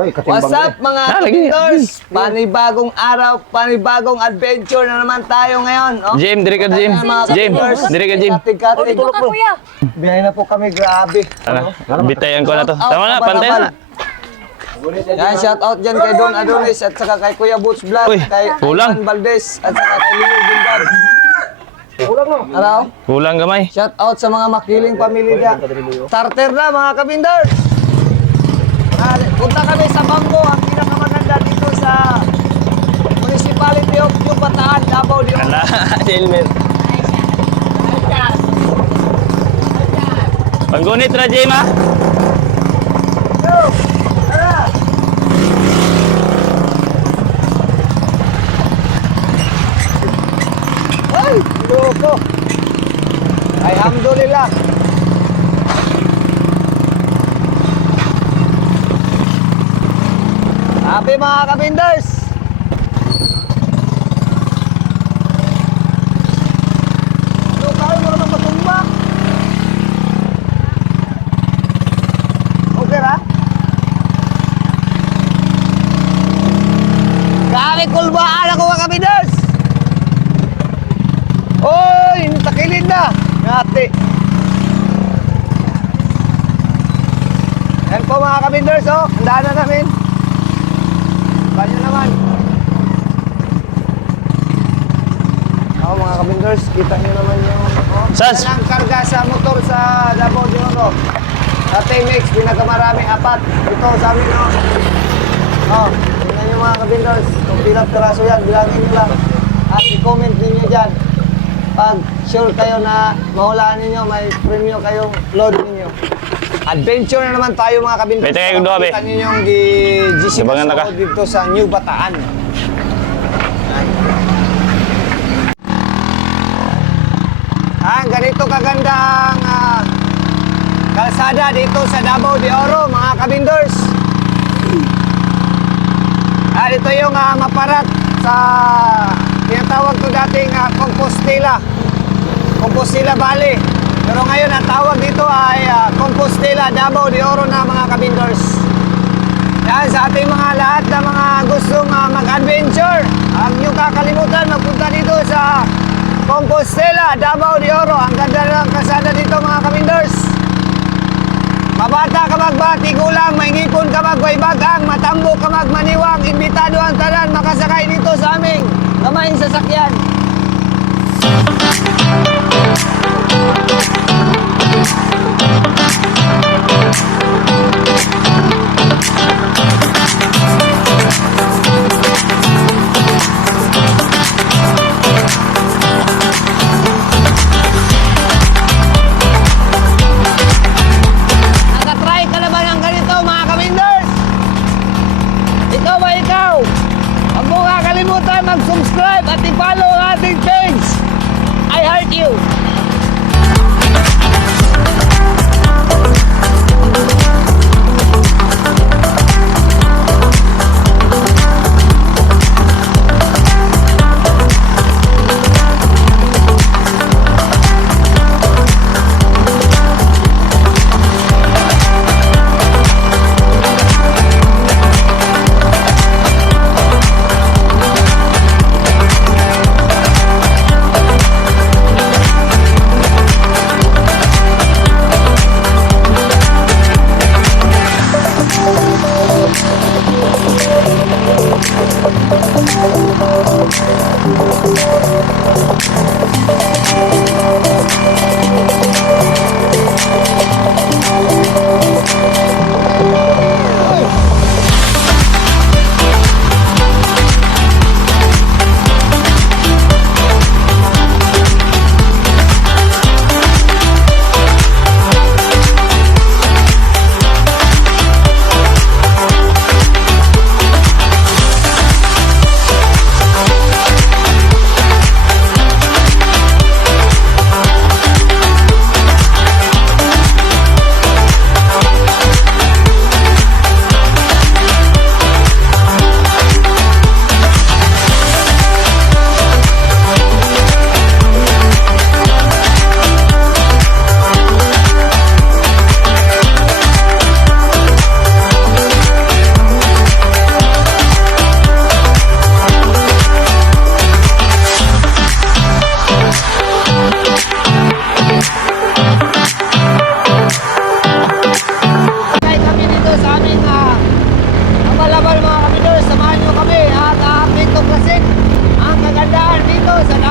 What's up mga kabindors? Panibagong araw, panibagong adventure na naman tayo ngayon. Oh? Jim, dire ka Jim. Jim, dire ka Jim. Tulog po. Biyahe na po kami, grabe. Bitayan ko na to. Tama na, pantay na. Yan, shout out dyan kay Don Adonis at saka kay Kuya Boots Vlog, Uy, kay kulang. Ivan Valdez at saka kay Leo Gilbert. Araw. Kulang gamay. Shout out sa mga makiling pamilya. Starter na mga kabindors. Punta kami sa Bangko, ang pinakamaganda dito sa Municipality of Yubataan, Davao de Oro. Kala, helmet. Panggunit na Jim ha. Yo, tara. Ay, loko. Alhamdulillah. Happy mga kabinders! Ano mo naman matumba? Okay ra? Grabe kulbaan ako mga kabinders! Oy! Takilid na! Ngati! Yan po mga kabinders, oh! Handaan na namin! Banyo naman. Oh, mga kabinders, kita nyo naman yung Sas. yan ang karga sa motor sa Davao de Oro. Sa T-Mix, pinakamaraming apat. Ito sa amin, no? Oh, tingnan nyo mga kabinders. Kung pilang piraso yan, bilangin nyo lang. At i-comment ninyo dyan. Pag sure kayo na mahulaan ninyo, may premium kayong load ninyo. Adventure na naman tayo mga kabindors. Bete kayo doon, be. Kita ninyo yung GC Sabangan na ka. dito sa New Bataan. Ganito kagandang kalsada dito sa Davao de Oro, mga kabindors. Ito yung maparat sa tinatawag ko dating Compostela Valley. Pero ngayon ang tawag dito ay Compostela, Davao de Oro na mga kabindors. Yan sa ating mga lahat na mga gustong mag-adventure. Ang nyo kakalimutan magpunta dito sa Compostela, Davao de Oro. Ang ganda ng kasada dito mga kabindors. Mabata ka magbati gulang, maingipon ka magwaybagang, matambo ka magmaniwang, imbitado ang tanan makasakay dito sa aming gamayng sasakyan. Nakatry ka na ba ng ganito mga kabinders? Ikaw ba ikaw? Huwag mo nga kalimutan mag-subscribe at i-follow ang ating page. I heart you.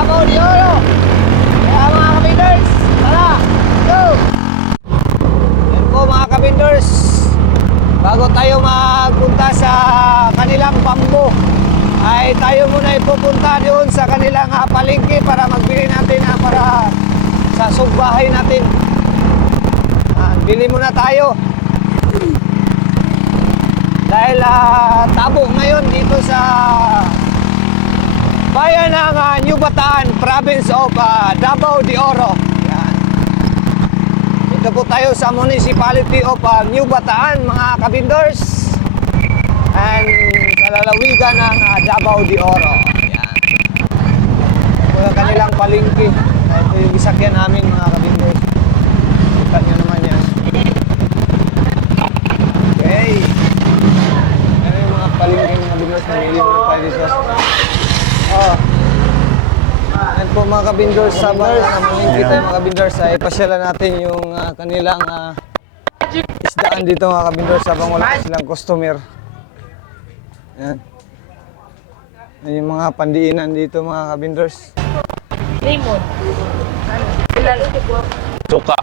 Davao de Oro. Kaya mga kabinders, tara, go! Yan po mga kabinders, bago tayo magpunta sa kanilang bambo, ay tayo muna ipupunta doon sa kanilang palengke para magbili natin para sa sugbahay natin. Bili muna tayo. Dahil tabo ngayon dito sa bayan ng New Bataan, province of Davao de Oro. Yan. Dito po tayo sa municipality of New Bataan, mga kabinders. And sa lalawigan ng Davao de Oro. Yan. Ito ang kanilang palengke. Ito yung isakyan namin, mga kabinders. Kita nyo naman yan. Okay. Ano yung mga palengke, mga kabinders, namili mo tayo dito. Oh. Yan po mga kabinders, sa palengke tayo mga kabinders, ay pasyalan natin yung kanilang isdaan dito mga kabinders habang wala silang customer. Yan. Yan yung mga pandiinan dito mga kabinders. Lemon. Suka.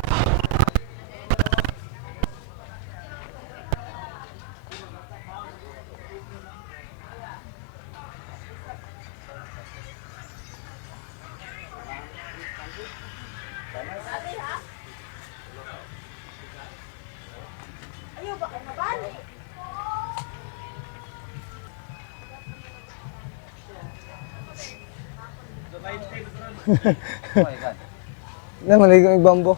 Na maligong bambo.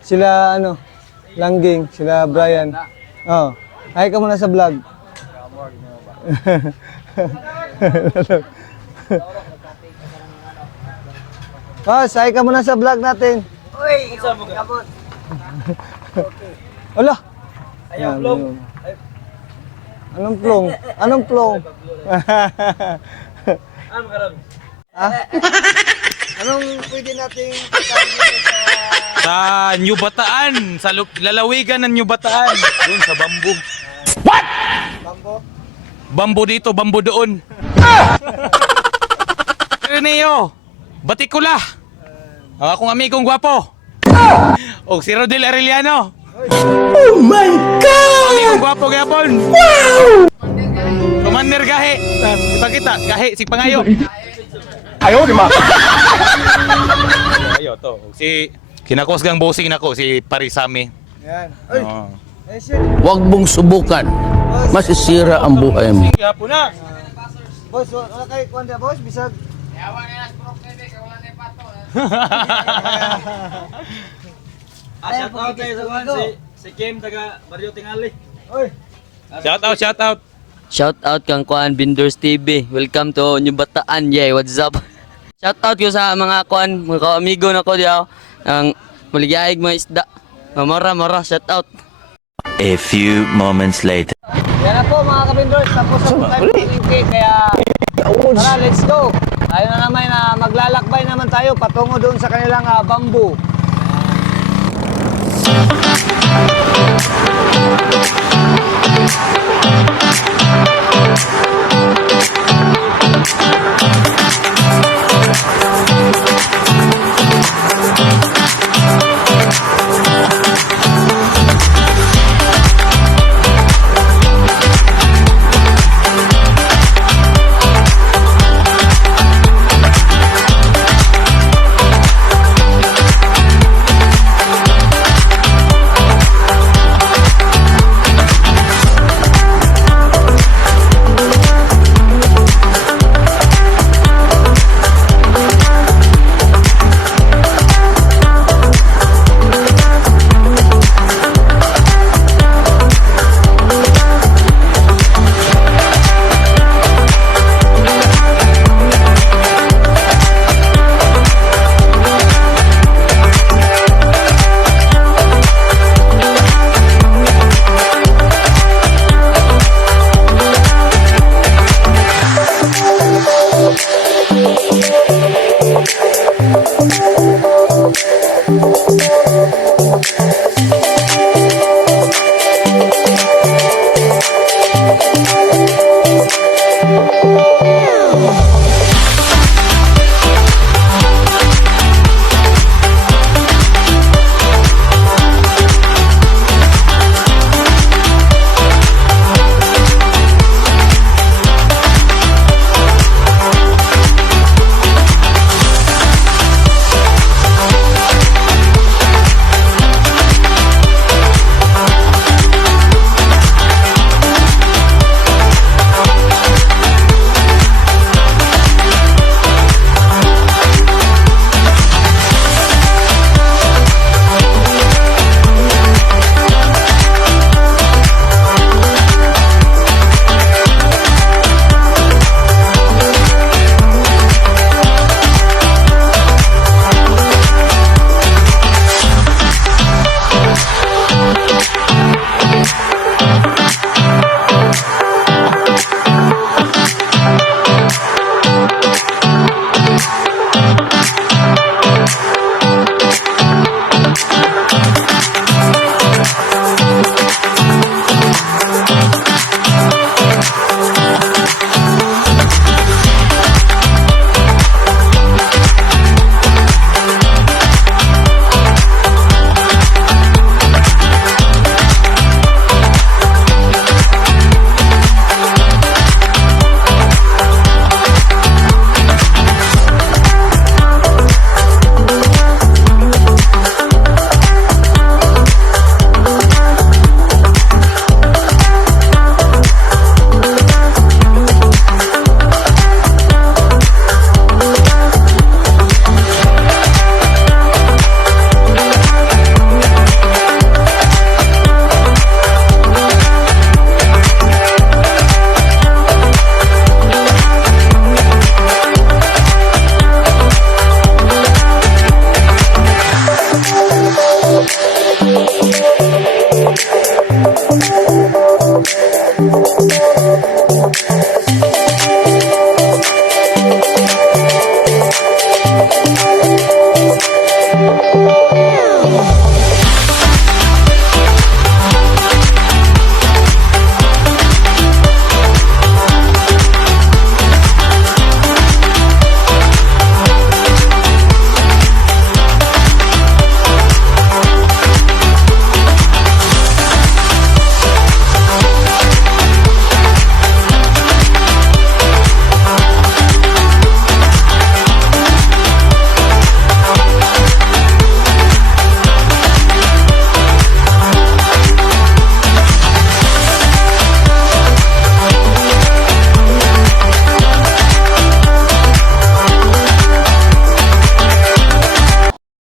Sila ano, Langging, sila Brian. Oh. Hi ka muna sa vlog. Boss, hi ka muna sa vlog natin. Uy, kabot. Wala. Ayaw, plong. Anong plong? Anong plong? Ano karon? Anong pwede nating pagkain dito Sa New Bataan, sa lalawigan ng New Bataan, doon sa bambu. bambo? Bambu dito, bambu doon. Reneo, Batikula. Akong amigong gwapo. O si Rodel Arellano. Oh my God! Amigong gwapo gapon. Wow! Commander Gahe. Kita, Gahe, si Pangayo. Ayaw, di ma. Ayaw to. Si kinakosgang bossing nako si Parisami. Yan. Ay, Oh. ay shit. Huwag mong subukan. Masisira ang buhay mo. Gapo na. Boss, wala kayo kuwanda, boss? Bisag. Shout out tayo sa kuwan si Kim taga Barrio Tingali. Oy. Shout out, shout out. Shout out kang Kuan Binders TV. Welcome to New Bataan. Yeah, what's up? Shout out ko sa mga Kuan, mga amigo na ko diaw. Ang maligayag mga isda. Mara, shout out. A few moments later. Yan na po mga kabindors, tapos na po tayo palengke, kaya tara, let's go. Tayo na naman na maglalakbay naman tayo patungo doon sa kanilang bambu.